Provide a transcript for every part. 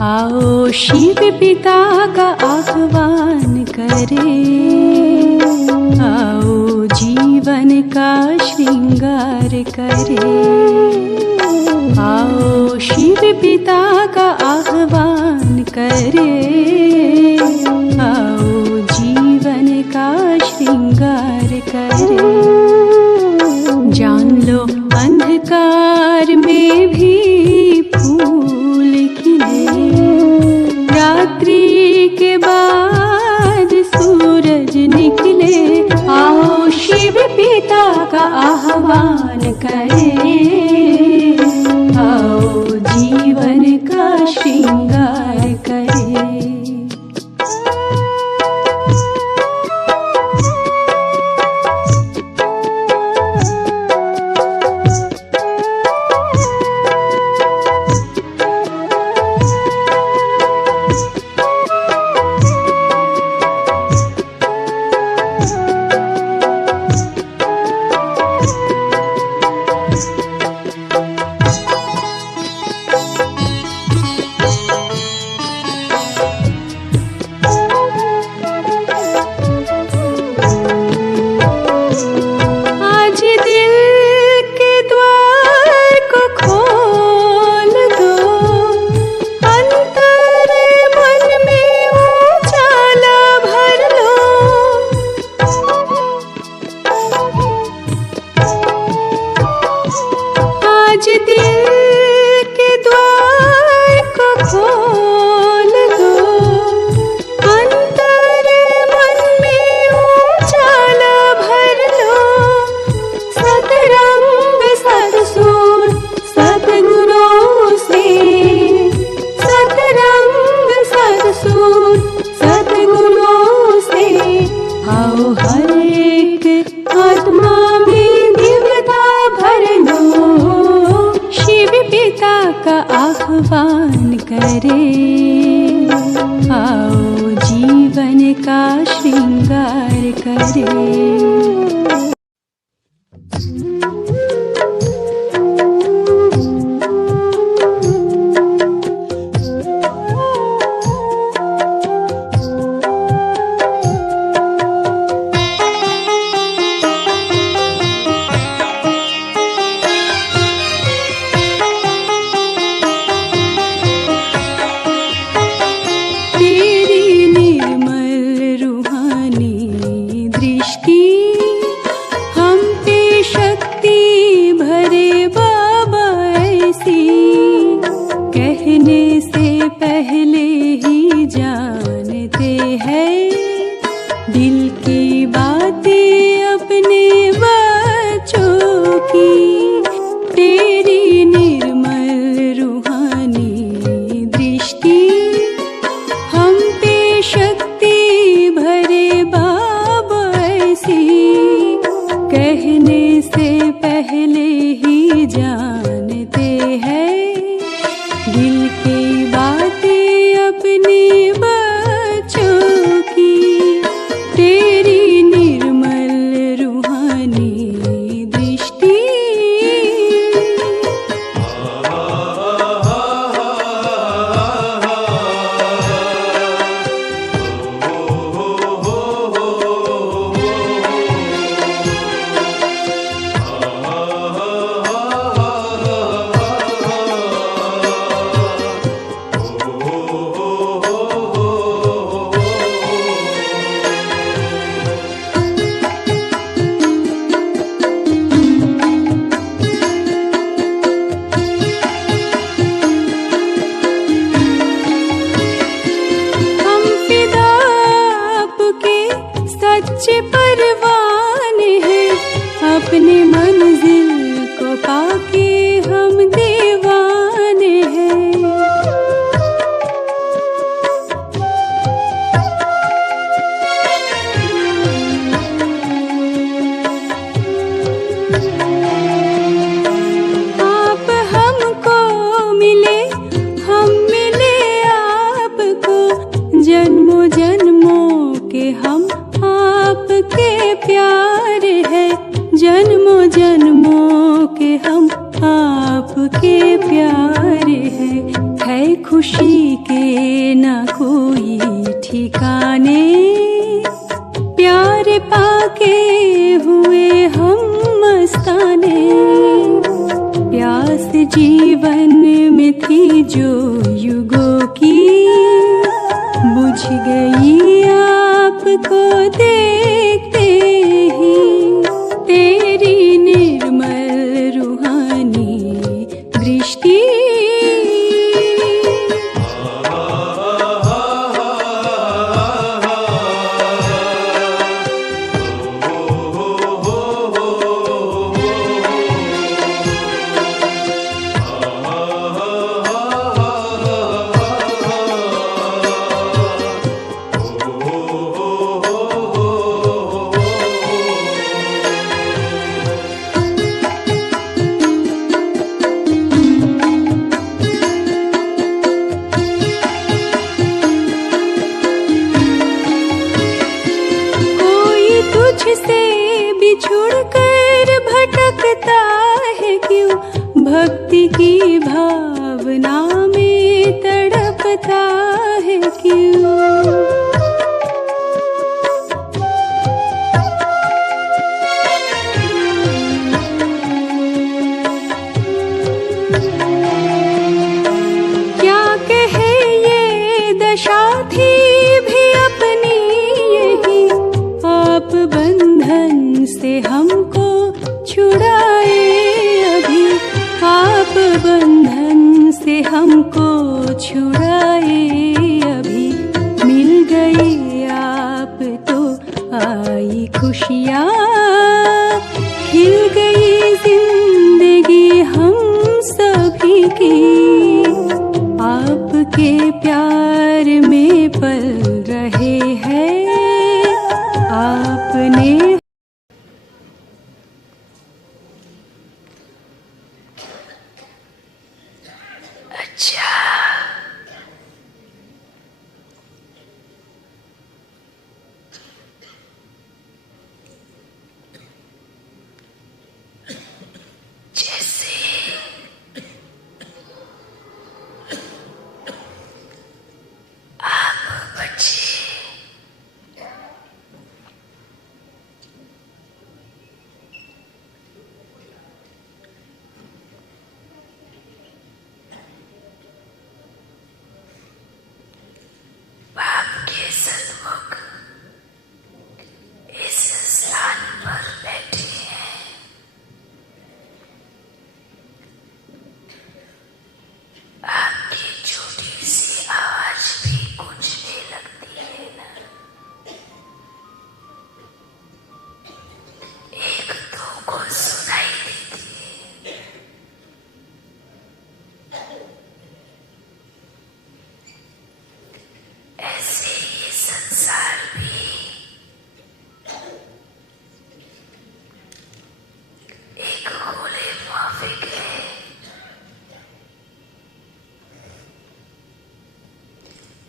आओ शिव पिता का आह्वान करे, आओ जीवन का श्रृंगार करे। आओ शिव पिता का आह्वान करे, आओ जीवन का श्रृंगार करे। जान लो अंधकार में भी फूल खिले, रात्रि के बाद सूरज निकले। आओ शिव पिता का आह्वान करे, आओ जीवन का श्रृंगार करे। आह्वान करे, आओ जीवन का श्रृंगार करे। अपने मंजिल को पाके हम दीवाने हैं। आप हमको मिले, हम मिले आपको, जन्मों जन्मों के हम आपके प्यार है, जन्मों जन्मों के हम आपके प्यार है खुशी के जो युगों की बुझ गई आपको देखते ही तेरी निर्मल रूहानी दृष्टि। तुझसे बिछुड़ कर भटकता है क्यों, भक्ति की भावना में तड़पता है क्यों। क्या कहे ये दशा थी भी अपनी यही, आप बंधन से हमको छुड़ाए अभी, आप बंधन से हमको छुड़ाए अभी। मिल गई आप तो आई खुशियाँ, खिल गई जिंदगी हम सभी की, आपके प्यार में पल रहे हैं आपने। अच्छा, जैसे आप बच्चे बाप के सन्मुख इस स्थान पर बैठे हैं। आपकी छोटी सी आवाज भी गूंजने लगती है ना, एक दो को सुनाई देती है। ऐसे ये संसार भी एक खुले माफिक है,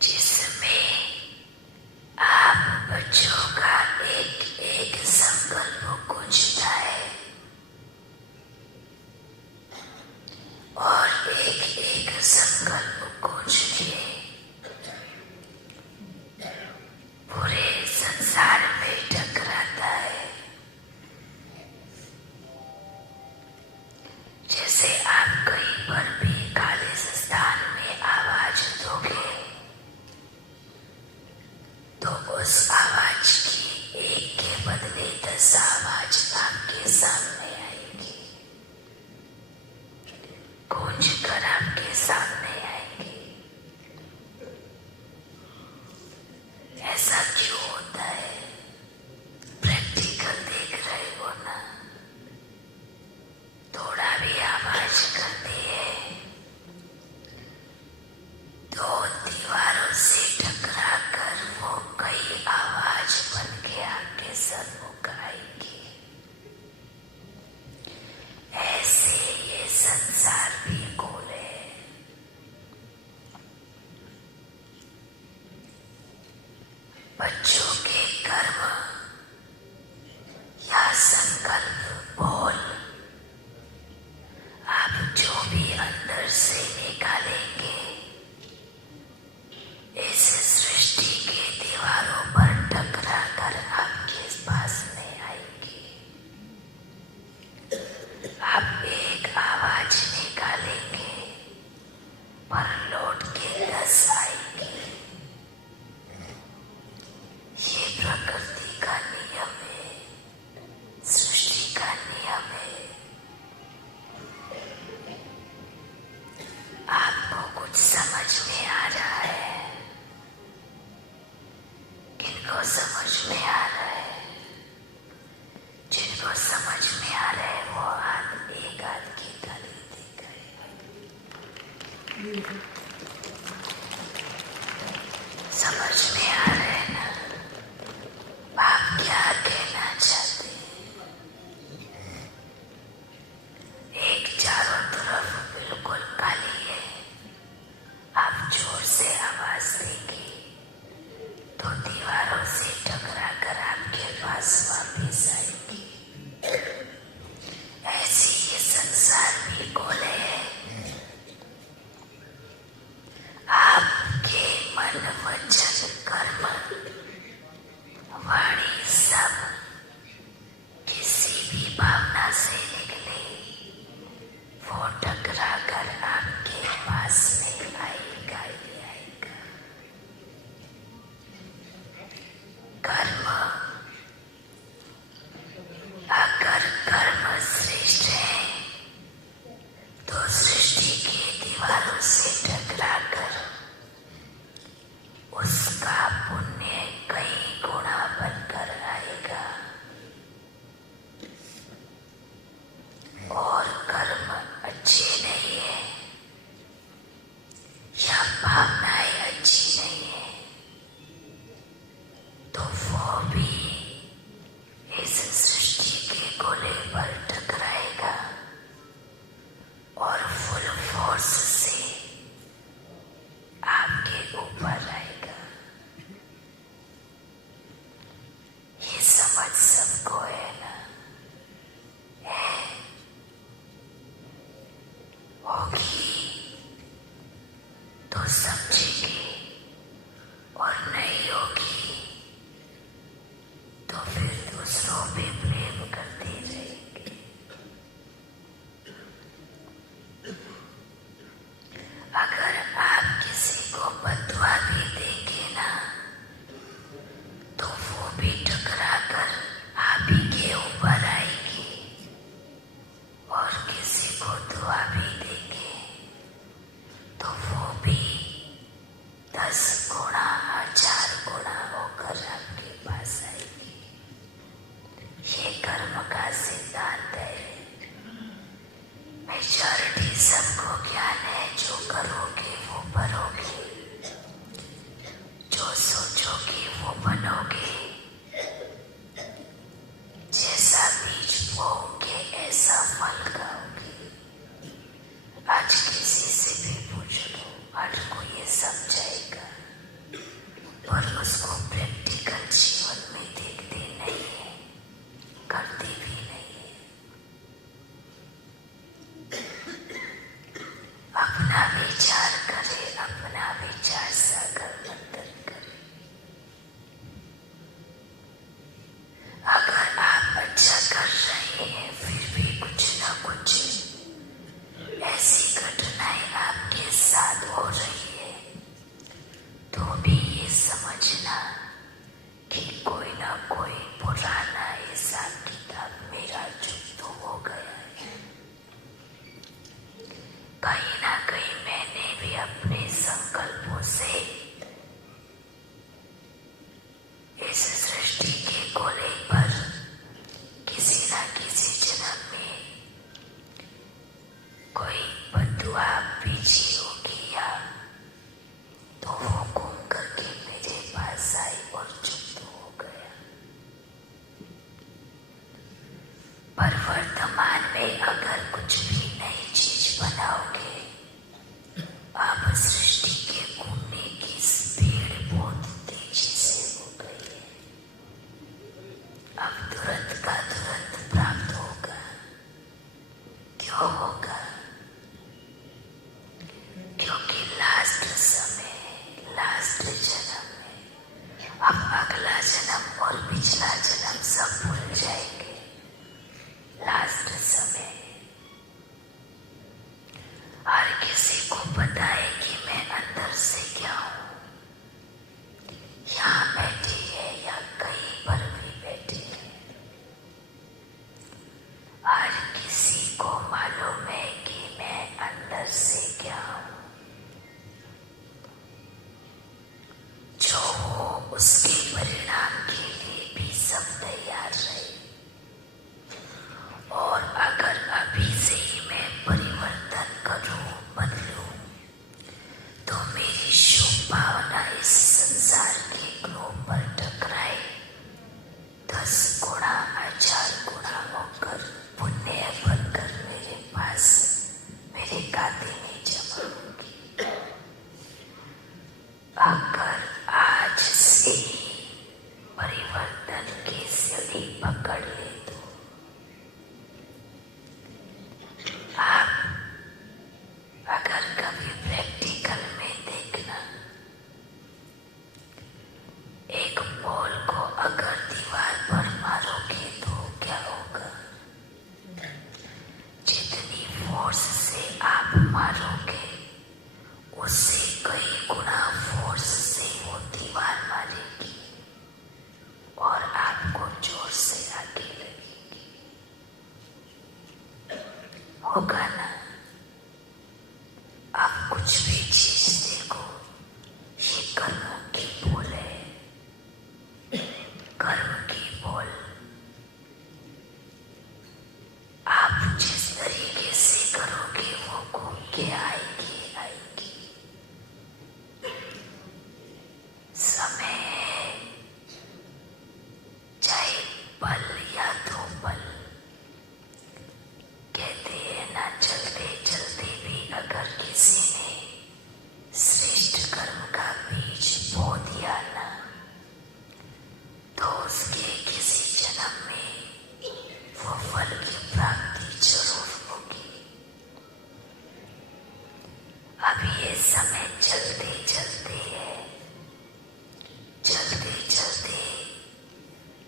जिसमें आप बच्चों का एक एक संकल्प गूंजता है और एक एक संकल्प गूंज के पूरे संसार में टकराता है। जैसे आप कहीं पर भी खाली स्थान में आवाज दोगे तो उस आवाज की एक के बदले 10 आवाज आपके सामने आएगी, गूंज कर आपके सामने आएगी। ऐसा क्यों होता है? प्रैक्टिकल देख रहे हो ना, थोड़ा भी आवाज करती है दो दीवारों से टकरा कर वो कई आवाज बन के आपके सन्मुख आएगी। ऐसे ये संसार भी गोल है, समझ में आ रहा है ना आप क्या कहना चाहते हैं? एक चारों तरफ बिल्कुल खाली है, आप जोर से आवाज देंगे तो दीवारों से टकरा कर आपके पास वापिस आएगी। ऐसी ये संसार भी गोले है। आपके मन वचन कर्म वाणी सब किसी भी भावना से निकले वो टकरा कर आपके पास में आएगा ही आएगा। कर्म अगर कर्म श्रेष्ठ है तो सृष्टि की दीवारों से टकरा कर उसका पुण्य कई गुना बनकर आएगा। और कर्म अच्छे नहीं है या भावनाएं अच्छी नहीं है तो वो भी इस सृष्टि के गोले पर टकराएगा और फुल फोर्स से आपके ऊपर आएगा। ये समझ सबको है ना? है? होगी तो समझेंगे और नहीं होगी तो फिर दूसरों पे प्रेम करते रहेंगे। अगर आप किसी को बदुआ भी देंगे ना तो वो भी टकरा कर आप ही के ऊपर आएगी। और किसी को दुआ भी देंगे तो वो भी 10 गुना 1000 गुना होकर आपके पास आएगी। ये कर्म का सिद्धांत है। मेजॉरिटी सबको ज्ञान है, जो करोगे वो भरोगे, जो सोचोगे वो बनोगे, जैसा बीज बोओगे ऐसा फल खाओगे। आज किसी से भी पूछ लो, आज को ये समझाएगा पर उसको प्रैक्टिकल जीवन में देखते नहीं है, करते भी नहीं है। अपना विचार करे, अपना विचार सागर मंथन करे। अगर आप अच्छा कर रहे हैं फिर भी कुछ न कुछ ऐसी घटनाएं आपके साथ हो रही है तो भी ये समझना कि कोई ना कोई पुराना हिसाब किताब मेरा चुप तो हो गया है। कहीं ना कहीं मैंने भी अपने संकल्पों से इस सृष्टि के गोले पर किसी न किसी जन्म में कोई बदुआ बीजी होगी या तो वो घूम करके मेरे पास आई और चुप तो हो गया। पर वर्तमान में अगर कुछ भी नई चीज बनाओगे आप सृष्टि के घूमने की स्पीड बहुत तेजी से हो गई है। अब तुरंत का तुरंत प्राप्त होगा। क्यों होगा? क्योंकि लास्ट समय, लास्ट जन्म में अब अगला जन्म और पिछला जन्म सब भूल जाएंगे। लास्ट समय हर किसी को पता है कि मैं अंदर से क्या हूं। यहाँ बैठे है या कहीं पर भी बैठे है, हर किसी को मालूम है कि मैं अंदर से क्या हूं। जो हो उसके परिणाम के लिए भी सब तैयार रहे। और अगर अभी से ही मैं परिवर्तन करूं, बदलूं फोर्स से आप मारोगे, उससे कई गुना फोर्स से वो दीवार मारेगी और आपको जोर से आगे लगेगी। होगा ना? आप कुछ भी चीज देखो, ये कर्म की बोल है, कर्म की बोल। आप जिस तरीके से करोगे वो घूम के आएगी आएगी। समय है, चाहे पल या दो पल। कहते हैं ना, चलते चलते भी अगर किसी ने श्रेष्ठ कर्म का बीज बो दिया ना, तो उसके किसी जन्म में वो फल की प्राप्ति जरूर होगी। अभी ये समय चलते चलते है, चलते चलते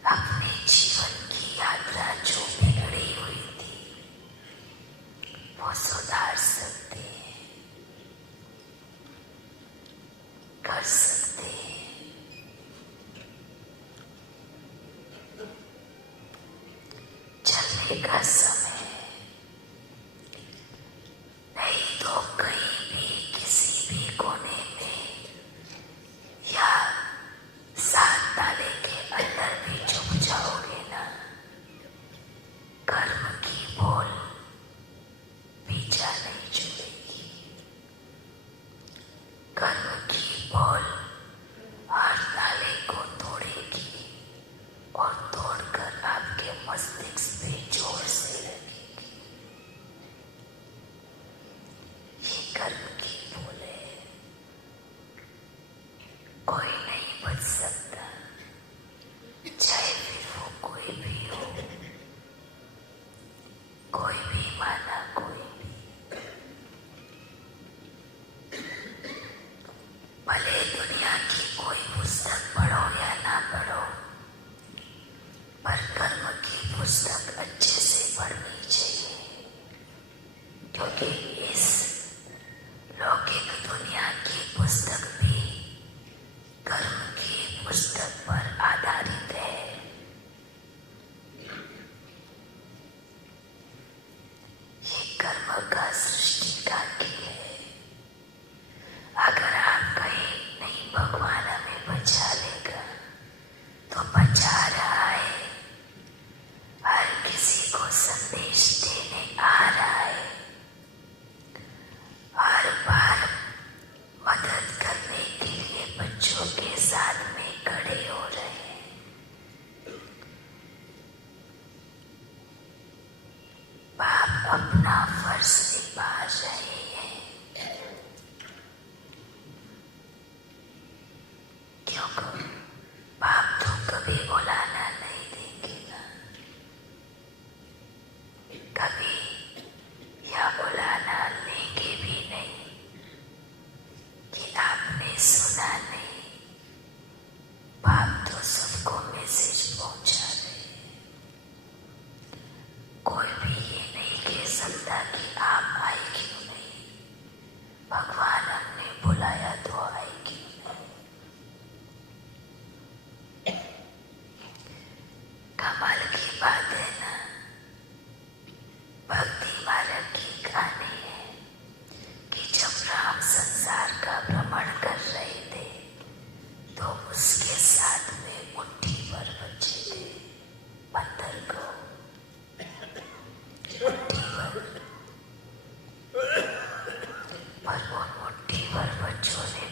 अपने जीवन की यात्रा जो बिगड़ी हुई थी वो सुधार सकते हैं, कर सकते हैं। चलने का समय है, नहीं तो कहीं भी किसी भी कोने में या सात ताले के अंदर भी छुप जाओगे ना, कर्म की बोल पीछा नहीं छुड़ेगी। कर्म की बोल हर ताले को तोड़ेगी और तोड़कर आपके मस्तिष्क पे जोर से लगेगी। ये कर्म की बोल है, कोई नहीं बच सकता, चाहे फिर वो कोई भी हो, कोई भी माना कोई भी। भले दुनिया की कोई पुस्तक पढ़ो या ना पढ़ो, पर कर्म की पुस्तक अच्छे से पढ़नी चाहिए, क्योंकि इस लौकिक दुनिया की पुस्तक भी कर्म की पुस्तक पर आधारित है। ये कर्म का सृष्टि का खेल है। अगर आप कहें नहीं भगवान हमें बचा लेगा, तो बचा रहा है, हर किसी को संदेश देने आ रहा है, हर बार मदद करने के लिए बच्चों के साथ में खड़े हो रहे हैं। बाप अपना फर्ज निभा रहे हैं, क्योंकि बाप तो कभी बुलाना नहीं देंगे ना, कभी या बुलाना लेंगे भी नहीं कि आपने सुना नहीं। बाप तो सबको मैसेज पहुंचा रहे हैं। कोई भी ये नहीं कह सकता कि आप आए क्यों नहीं, भगवान हमने बुलाया तो आए क्यों नहीं। कमाल की बात है ना, भक्ति मार्ग की कहानी है कि जब राम संसार का भ्रमण कर रहे थे, तो उसके साथ में मुट्ठी भर बच्चे थे, पत्थर को मुट्ठी भर, पर वो मुट्ठी भर बच्चों ने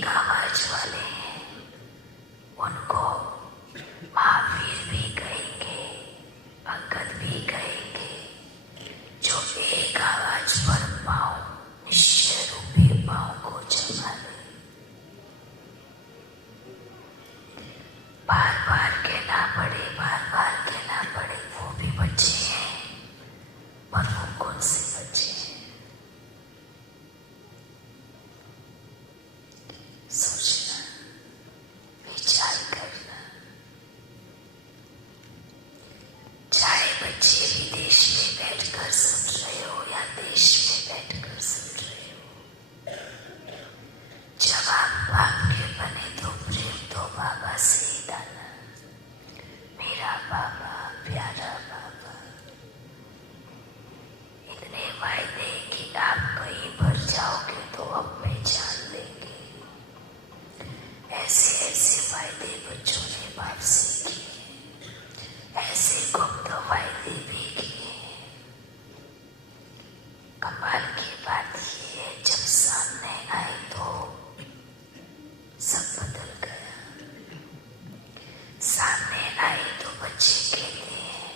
एक आवाज वाले हैं, उनको महावीर भी कहेंगे, अंगद भी कहेंगे, जो एक आवाज पर पाँव निश्चय रूपी पाँव को जमा ले। बार बार कहना पड़े, बार बार कहना पड़े, वो भी बच्चे हैं, पर वो कौन से बच्चे हैं? सोचना, विचार करना। चाहे बच्चे विदेश में बैठकर सुन रहे हो या देश में बैठकर सुन रहे हो, जब आप बाप के बने तो प्रेम तो बाबा से ही डालना। मेरा बाबा, प्यारा बाबा, इतने वायदे कि आप कहीं पर जाओगे तो अब पहचान लेंगे। ऐसे ऐसे वायदे बच्चों ने बाप से किए, ऐसे गुप्त वायदे भी किए। कमाल की बात ये है, जब सामने आए तो सब बदल गया। सामने आए तो बच्चे कहते हैं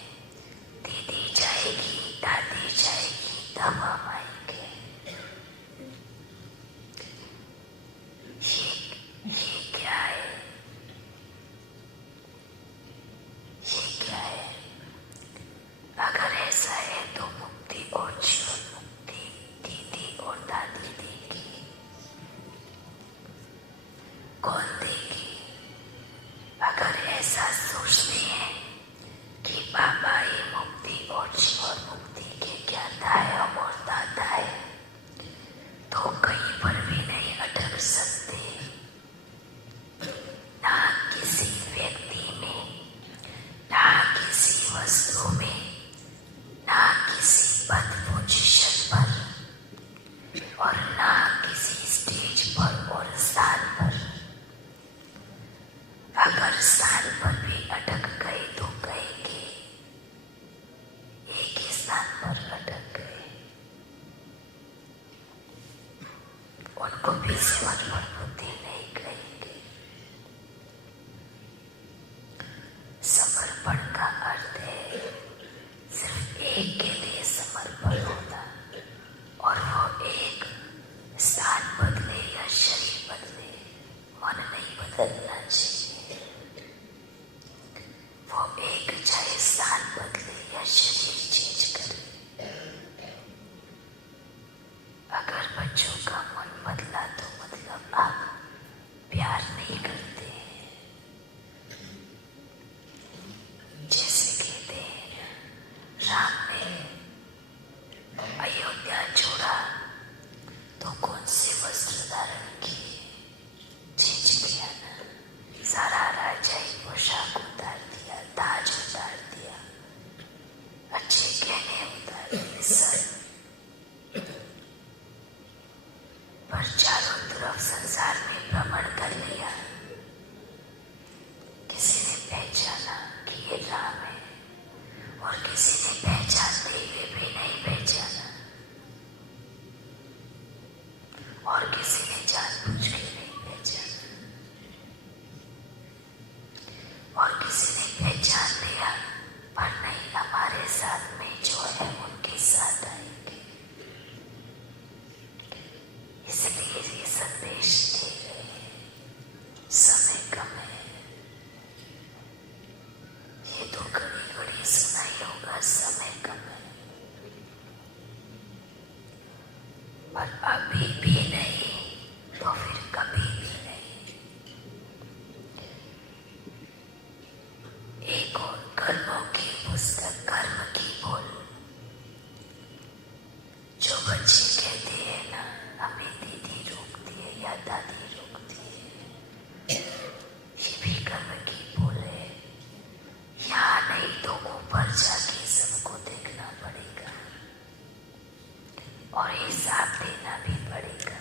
दीदी जाएगी, दादी जाएगी, तब हम आएंगे। ये क्या है? ये क्या है? अगर ऐसा है तो मुक्ति और जीवन मुक्ति दीदी और दादी देगी। कौन देगी? अगर ऐसा सोचते हैं कि बाबा ही मुक्ति और जीवन मुक्ति के ज्ञाता है और दाता है, तो कहीं पर भी नहीं अटक सकते। ना किसी व्यक्ति में, ना किसी वस्तु में, ना किसी पद पोजीशन पर, और ना किसी स्टेज पर और स्थान पर। अगर स्थान पर भी अटक गए तो कहेंगे एक ही स्थान पर अटक गए। उनको भी समर्पण बुद्धि नहीं कहेंगे। समर्पण का अर्थ है सिर्फ एक के लिए समर्पण होना, और वो एक स्थान बदले या शरीर बदले, मन नहीं बदलना चाहिए। वो एक चाहे स्थान बदले या शरीर चेंज करे। अगर बच्चों का मन बदला तो मतलब आप प्यार नहीं करते हैं। जैसे कहते हैं राम ने अयोध्या छोड़ा तो कौन से वस्त्र धारण किए? चेंज किया ना। सारा राजाई पोशाक उतार दिया, ताज उतार दिया, अच्छे गहने उतार दिए, सब। पर चारों तरफ संसार में भ्रमण कर लिया। किसी ने पहचाना कि ये राम है, और किसी ने पहचानते हुए भी नहीं पहचाना, और किसी ने जानबूझ के नहीं पहचाना, और किसी ने पहचान लिया पर नहीं, हमारे साथ में जो है उनके साथ आएंगे। इसलिए ये संदेश दे रहे हैं, समय कम है। ये तो घड़ी घड़ी सुनाई होगा, समय कम है, पर अभी भी नहीं तो फिर कभी भी नहीं। एक और कर्मों की पुस्तक, कर्म की बोल। जो बच्चे कहते हैं ना हमें दीदी रोकती है या दादी रोकती है, ये भी कर्म की बोल है। यहाँ नहीं तो ऊपर जाके सबको देखना पड़ेगा और हिसाब देना भी पड़ेगा।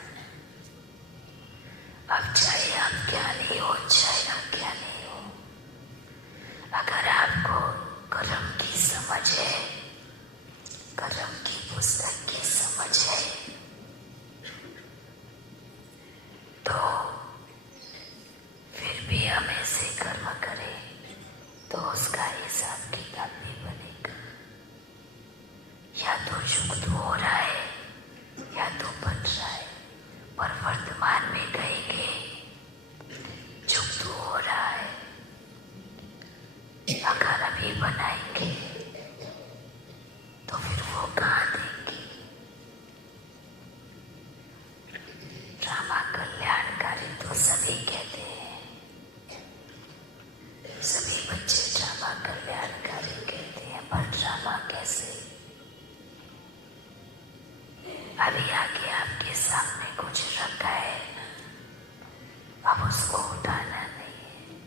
तो सभी कहते हैं, सभी बच्चे ड्रामा कल्याणकारी कहते हैं, पर ड्रामा कैसे? अभी आगे आपके सामने कुछ रखा है ना, अब उसको उठाना नहीं है।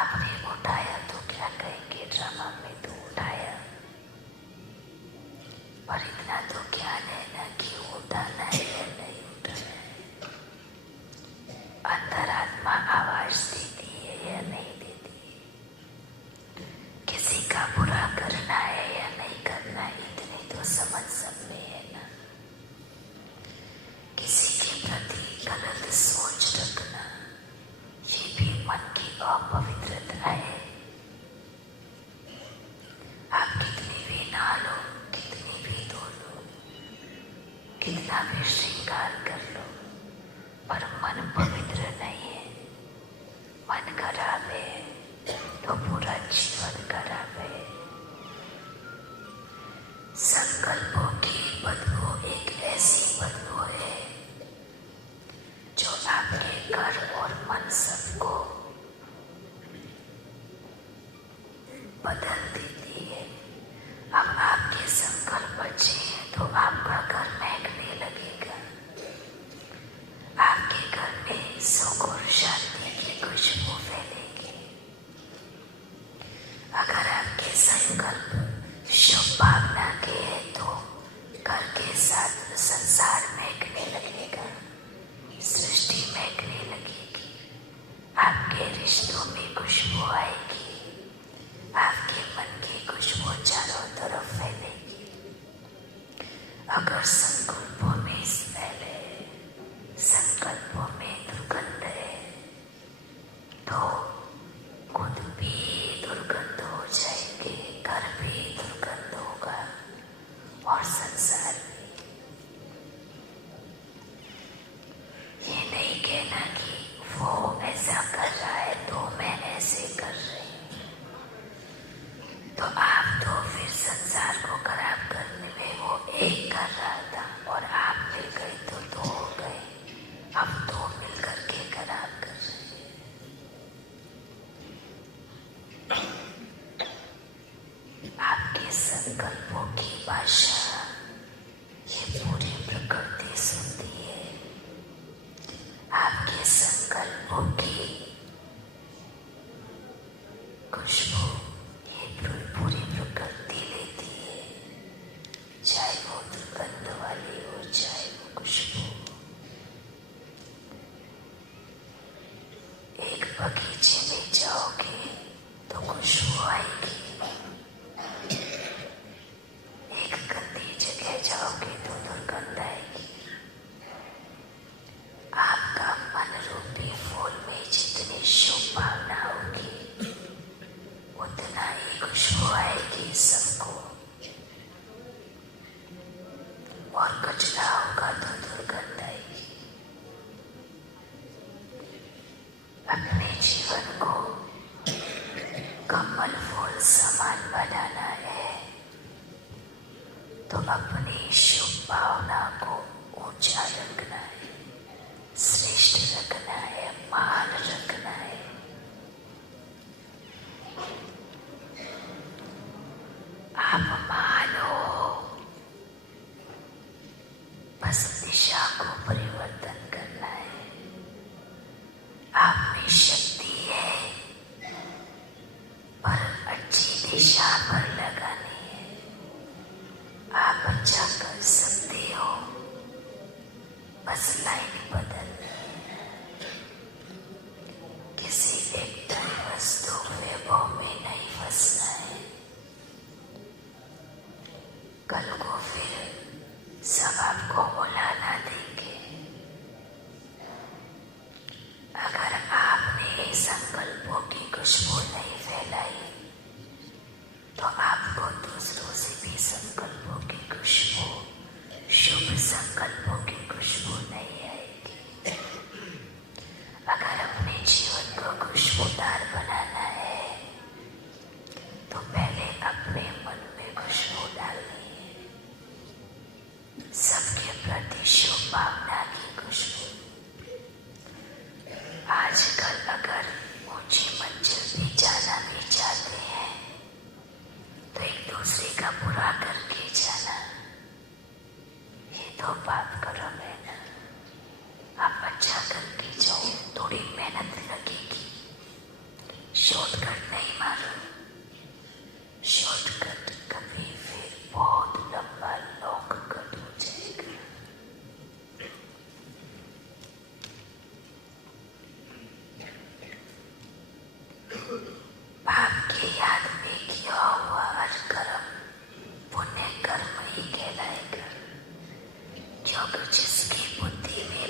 आपने उठाया तो क्या कहेंगे? ड्रामा में तो उठाया, पर इतना तो ज्ञान है ना कि उठाना है या नहीं उठाना है। अंतरात्मा आवाज देती है या नहीं देती है। किसी का बुरा करना है या नहीं करना, इतनी तो समझ सब में है ना। किसी के प्रति गलत सोच रखना, ये भी मन की अपवित्रता है। आप कितनी भी नहा लो, कितनी भी धो लो, कितना भी श्रृंगार कर लो, पर मन पवित्र नहीं है। मन खराब है तो पूरा जीवन खराब है। संकल्पों की बदबू एक ऐसी बदबू है जो आपके घर और मन सबको बदल देती है। अब आपके संकल्प अच्छे हैं तो आपका घर महकने लगेगा। आपके घर में सुख और शांति की खुशबू फैलेगी। अगर आपके संकल्प शुभ भावना के हैं तो घर के साथ संसार महकने लगेगा, सृष्टि महकने लगेगी। आपके रिश्तों में खुशबू आएगी, आपके मन की खुशबू चारों तरफ फैलेगी। अगर संकल्पों में स्मेल है, संकल्पों में दुर्गंध है, तो खुद भी दुर्गंध हो जाएंगे, घर भी दुर्गंध होगा और संसार भी। ये नहीं कहना कि वो ऐसा कर रहा है तो मैं ऐसे कर रही हूँ, तो आप तो फिर संसार को खराब करने में वो एक कर रहा था और आप मिल गए तो दो हो गए। अब दो मिल करके खराब कर रहे हैं। आपके संकल्पों की भाषा ये पूरी प्रकृति सुनती है। आपके संकल्पों की खुशबू ये पूरी प्रकृति लेती है, चाहे वो दुर्गंध वाली हो, चाहे वो खुशबू। एक बगीचे में जाओगे तो खुशबू आएगी, एक गंदी जगह जाओगे तो दुर्गंध आएगी। आपका मन रूपी फूल में जितनी शुभ भावना होगी उतना ही खुशबू आएगी सबको, और कचरा होगा तो दुर्गंध आएगी। अपने जीवन को कमल फूल समान बनाना है तो अपनी शुभ भावना को ऊंचा रखना है, श्रेष्ठ रखना है, महान रखना है। आप महान हो, बस दिशा को परिवर्तन करना है। आप में शक्ति है पर अच्छी दिशा पर लगानी है। आप अच्छा कर सकते हो, बस लाइन बदलनी है। किसी व्यक्ति वस्तु वैभव में नहीं फंसना है। कल को फिर सब आपको बुलाना देंगे। अगर आपने संकल्पों की खुशबू नहीं फैलाई तो आपको दूसरों से भी संकल्पों की खुशबू, शुभ संकल्पों की खुशबू नहीं आएगी।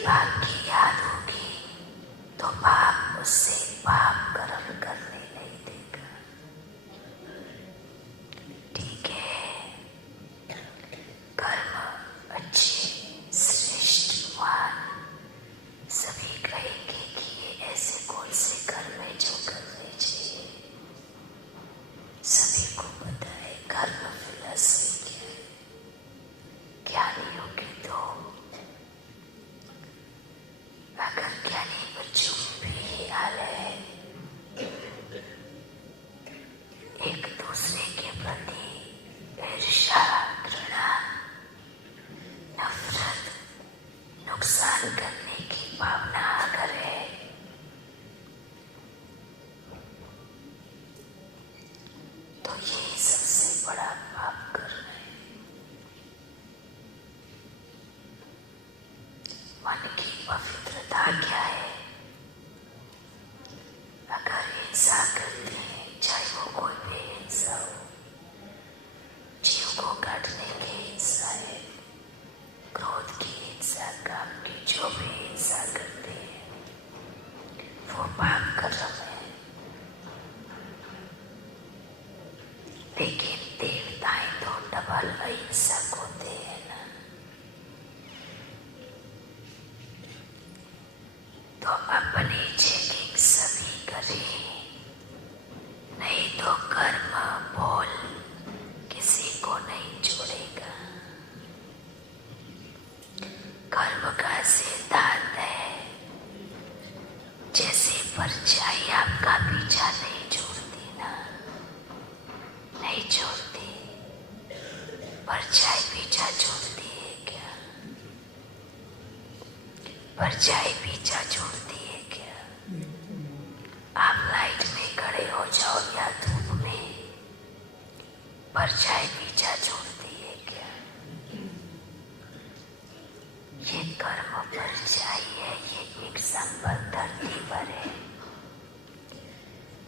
बाप की याद होगी तो बाप उससे पाप कर्म करने नहीं देगा। ठीक है, कर्म अच्छे श्रेष्ठ महान सभी कहेंगे कि ये ऐसे कौन से कर्म है जो करने चाहिए। सभी को पता है कर्म फिलॉसफी क्या है। ज्ञानियों के तो अगर ज्ञानी बच्चों भी ये हाल है, एक दूसरे के प्रति ईर्ष्या, घृणा, नफरत, नुकसान करने की भावना अगर है तो यही सबसे बड़ा पाप करना है। मन की पवित्रता क्या है? अगर हिंसा करते हैं, चाहे वो कोई भी हिंसा हो, जीव को काटने की हिंसा है, क्रोध की हिंसा, काम की जो भी हिंसा करते हैं वो पाप कर्म है। लेकिन देवताएं तो डबल अहिंसक होते हैं ना, तो अपनी चेकिंग सभी करें, नहीं तो कर्म बोल किसी को नहीं छोड़ेगा। कर्म का सिद्धांत है, जैसे परछाई आपका पीछा नहीं छोड़ती ना, नहीं छोड़ती। परछाई पीछा छोड़ती है क्या? परछाई पीछा छोड़ती है क्या? आप लाइट में खड़े हो जाओ या धूप में, परछाई पीछा छोड़ती है क्या? ये कर्म परछाई है, ये एक संबंध धरती पर है।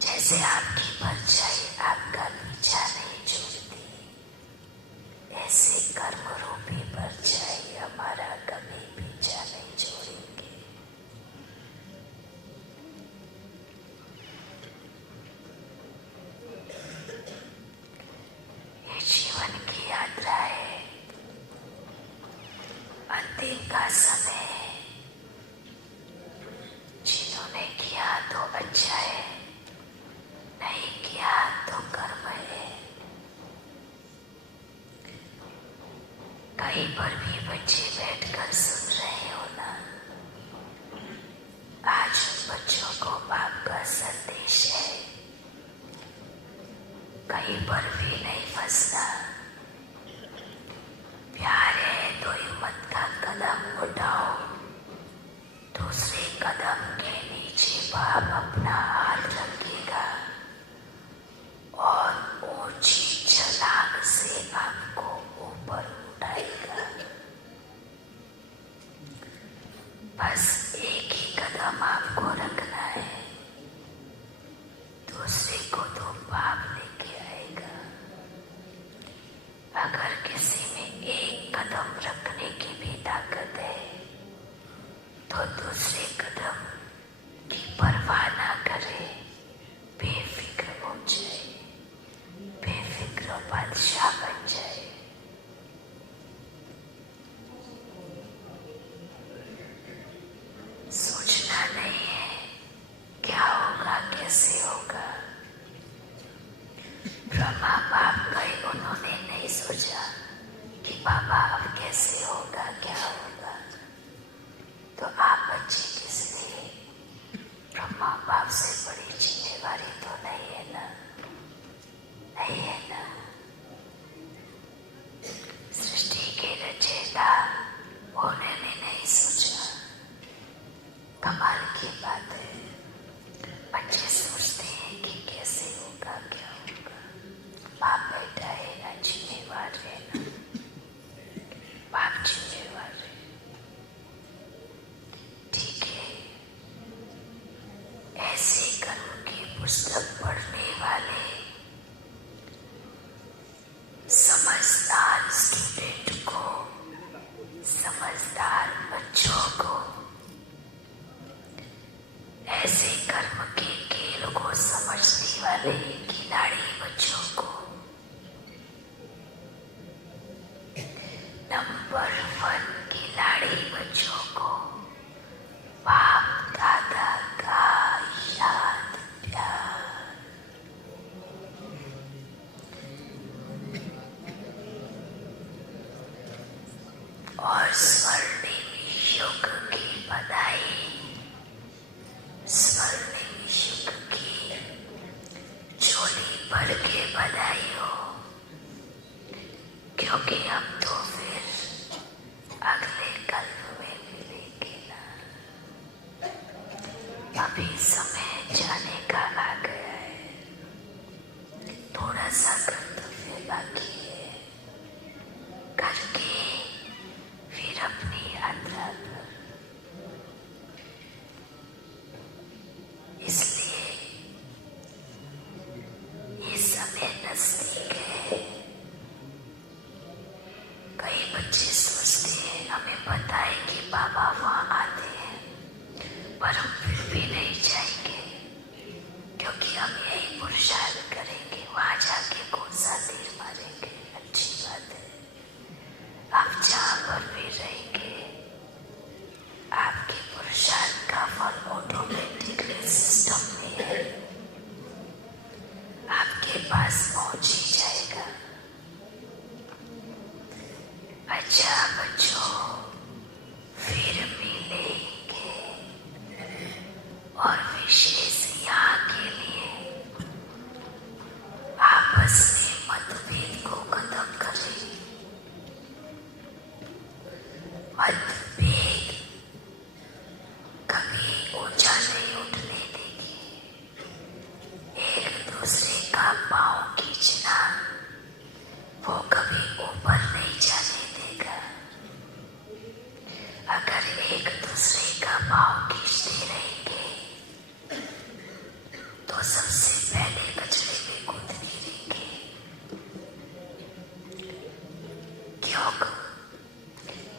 जैसे आपकी परछाई आपका पीछा नहीं छोड़ती, ऐसे कर्म रूपी परछाई हमारा कभी पीछा नहीं छोड़ेंगे। ये जीवन की यात्रा है, अंतिम का समय है। जिन्होंने किया तो अच्छा है, नहीं किया तो कर्म है। कहीं पर भी बच्चे बैठकर सुन रहे हो ना, आज बच्चों को बाप का संदेश है, कहीं पर भी नहीं फंसना। प्यार है तो हिम्मत का कदम उठाओ, दूसरे कदम के नीचे बाप अपना हाथ रखेगा और ऊंची छलांग से आपको ऊपर उठाएगा। बस एक ही कदम आपको रखना है, दूसरे को तो बाप लेके आएगा। अगर किसी में एक कदम रखने की भी ताकत है तो दूसरे कदम की परवाह ना करे, बेफिक्र हो जाए, बेफिक्र बादशाह बन जाए। सोचना नहीं है क्या होगा, कैसे होगा। ब्रह्मा बाप गए, उन्होंने नहीं सोचा कि बाबा अब कैसे होगा, क्या होगा। तो आप बच्चे किस लिए? ब्रह्मा बाप से बड़ी जिम्मेवारी तो नहीं है ना, नहीं है ना। सृष्टि के रचयिता उन्होंने नहीं सोचा। कमाल की बात है, बच्चे सोचते हैं कि कैसे होगा, क्या होगा। बाप बैठा है ना, जिम्मेवार है ना, बाप जिम्मेवार है। ठीक है, ऐसे कर्म की पुस्तक अभी समय जाने का आ गया है। थोड़ा सा कर्तव्य बाकी है, करके फिर अपनी यात्रा पर। इसलिए ये समय नजदीक है। कई बच्चे सोचते हैं हमें पता है कि बाबा वहाँ आते हैं, पर हम फिर भी नहीं जाएंगे क्योंकि हम यही पुरुषार्थ करेंगे। वहाँ जाके कौन सा तीर मारेंगे? अच्छी बात है, आप जहाँ पर भी रहेंगे आपके पुरुषार्थ का फल ऑटोमेटिकली सिस्टम में है, आपके पास पहुंच ही जाएगा। अच्छा बच्चों, फिर मिलेंगे और विशेष यहाँ के लिए आपस में मतभेद को खत्म करें। मतभेद कभी ऊंचा नहीं उठने देगी। एक दूसरे का पांव खींचना वो कभी ऊपर नहीं जाने देगा। अगर एक दूसरे का पांव खींचते रहेंगे तो सबसे पहले कचरे में कूद गिरेंगे। क्यों?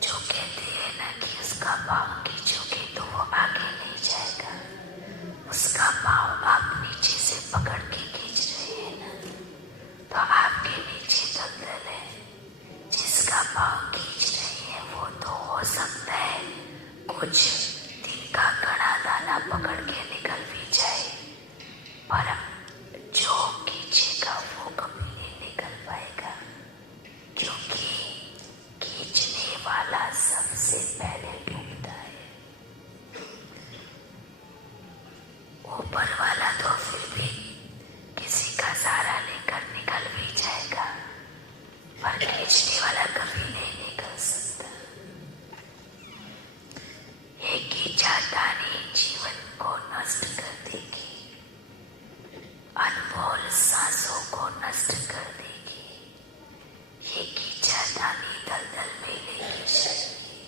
जो कहते हैं ना कि उसका पांव खींचोगे तो वो आगे नहीं जाएगा, उसका पांव आप नीचे से पकड़ के खींच रहे हैं ना, तो आपके नीचे दलदल है। जिसका पांव खींच रहे हैं वो तो हो सकता है कुछ दिन का घड़ा दाना पकड़ के निकल भी जाए, पर जो खींचेगा वो कभी नहीं निकल पाएगा, क्योंकि खींचने वाला सबसे पहले डूबता है। ऊपर वाला तो फिर भी किसी का सहारा लेकर निकल भी जाएगा, पर खींचने वाला कभी नहीं निकल सकता। एक ही चाहतानी जीवन को नष्ट कर देगी, अनमोल सांसों को नष्ट कर देगी। एक ही चाहतानी दलदल में लेके चलेगी।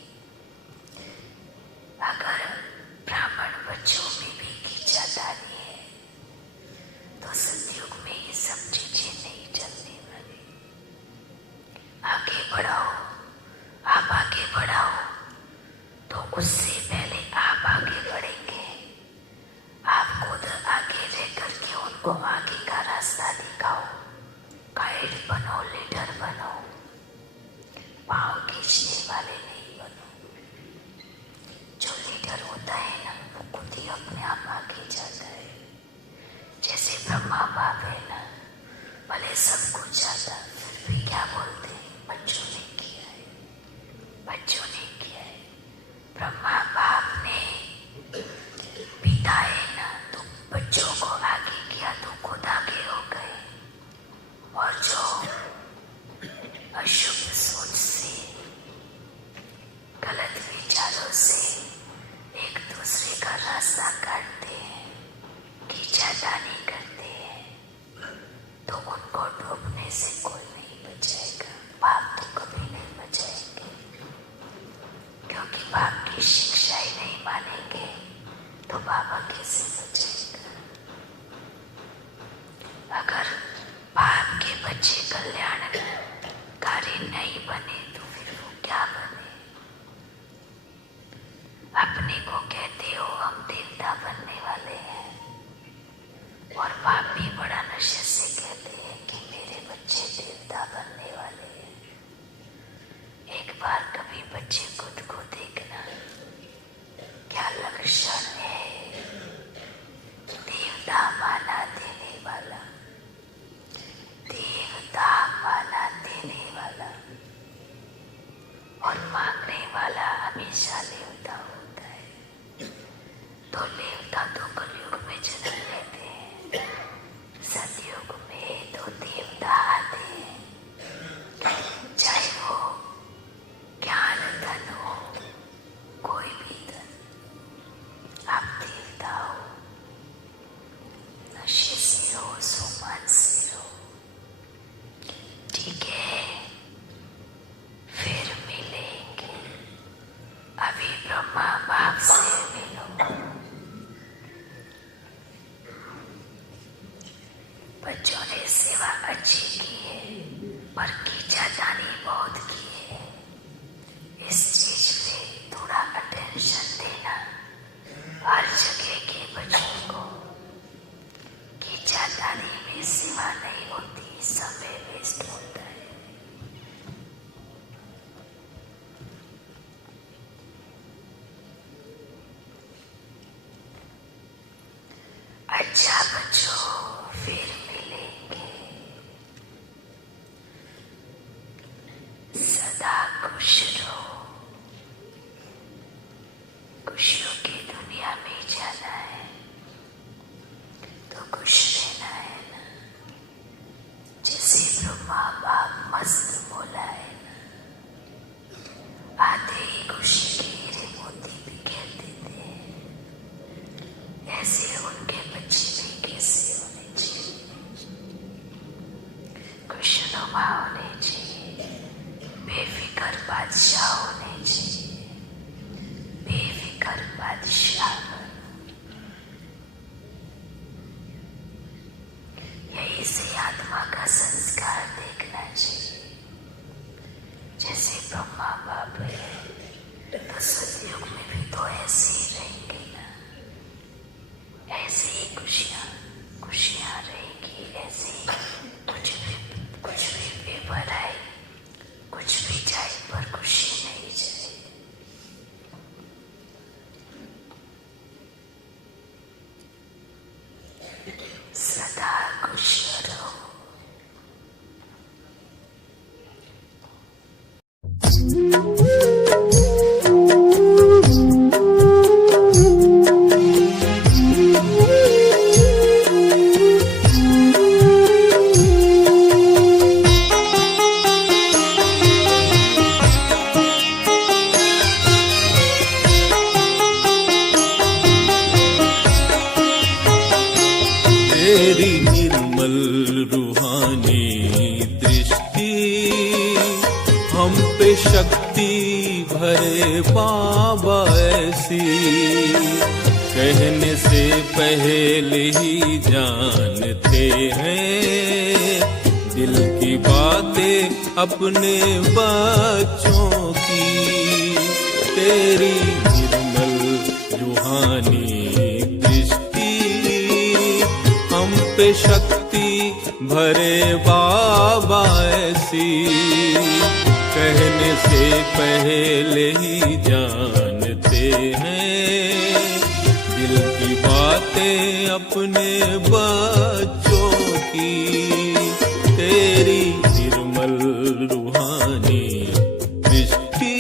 अगर ब्राह्मण बच्चों में भी कीचादानी है तो सतयुग में ये सब चीजें नहीं चलने वाली। आगे बढ़ाओ, आप आगे बढ़ाओ तो उससे पहले आप आगे बढ़ेंगे। आप खुद आगे रह करके उनको आगे का रास्ता दिखाओ, गाइड बनो, लीडर बनो, पाँव खींचने वाले नहीं बनो। जो लीडर होता है ना वो खुद ही अपने आप आगे जाता है। जैसे ब्रह्मा बाप है ना, भले सब कुछ जाता फिर भी क्या बोलते हैं? बच्चों ने किया है, बच्चों ने किया है। ब्रह्मा बाप ने पिता है ना, तो बच्चों को आगे किया तो खुद आगे हो गए। और जो अशुभ सोच से, गलत विचारों से एक दूसरे का रास्ता काटते हैं, कीचादानी करते हैं, तो उनको डूबने से कोई नहीं बचाएगा। बाप तो कभी नहीं बचाएंगे, क्योंकि बाप की शिक्षा ही नहीं मानेंगे तो बाबा कैसे बचाएगा? अगर बाप के बच्चे कल्याणकारी नहीं बने तो फिर वो क्या बने? अपने को कहते हो हम देवता बनने वाले हैं, और बाप भी बड़ा नशे से कहते हैं कि मेरे बच्चे देवता बनने वाले हैं। एक बार कभी बच्चे खुद को देखना, क्या लक्षण है देवता माना देने वाला, देवता माना देने वाला, और मांगने वाला हमेशा देवता होता है। तो देवता तो कलयुग में जन्म लेते हैं, सतयुग में तो देवता आते हैं। चाहे वो ज्ञान धन हो, कोई भी धन, आप देवता हो। हर जगह के बुजुर्गों की जातानी में सीमा नहीं होती, समय वेस्ट होता है। अच्छा बच्चों, फिर मिलेंगे। सदा खुश रहो। खुशियों की दुनिया में जाना है तो खुश रहना है ना। जैसे ब्रह्मा बाप मस्त बोला है ना, आते ही खुशी के हीरे मोती बिखेर देते हैं। ऐसे उनके बच्चे भी कैसे होने चाहिए, खुशनुमा होने चाहिए, बेफिक्र बादशाह होने चाहिए। बेफिक्र बादशाह यही से आत्मा का संस्कार देखना चाहिए। जैसे ब्रह्मा बाप है तो सतयुग में भी तो ऐसे ही रहेंगे ना, ऐसे ही खुशियां रहेगी। ऐसे ही कुछ भी पेपर आए, कुछ भी जाए पर खुशी नहीं जाए। सदा खुश रहो। तेरी निर्मल रूहानी दृष्टि हम पे शक्ति भरे बाबा ऐसी, कहने से पहले ही जानते हैं दिल की बातें अपने बच्चों की। तेरी निर्मल रूहानी हम पे शक्ति भरे बाबा ऐसी, कहने से पहले ही जानते हैं दिल की बातें अपने बच्चों की। तेरी निर्मल रूहानी दृष्टि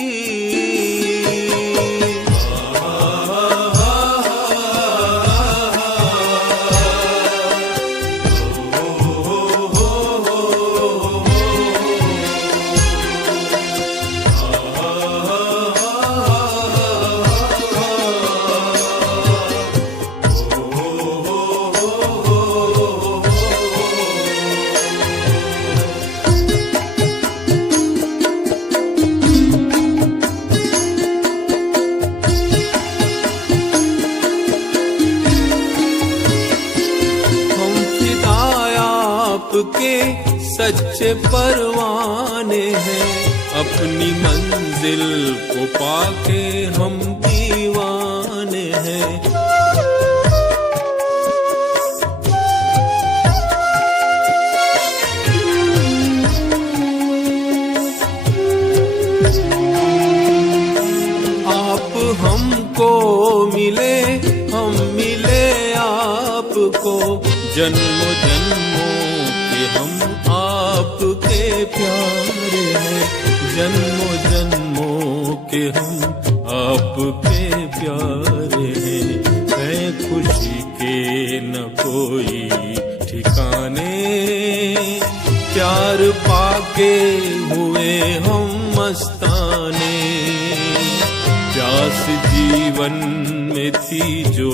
के सच्चे परवाने हैं, अपनी मंजिल को पाके हम दीवाने हैं। आप हमको मिले, हम मिले आपको, जन्मों जन्मों हम आपके प्यारे हैं। जन्मों जन्मों के हम आपके प्यारे हैं। है खुशी के न कोई ठिकाने, प्यार पाके हुए हम मस्ताने। प्यास जीवन में थी जो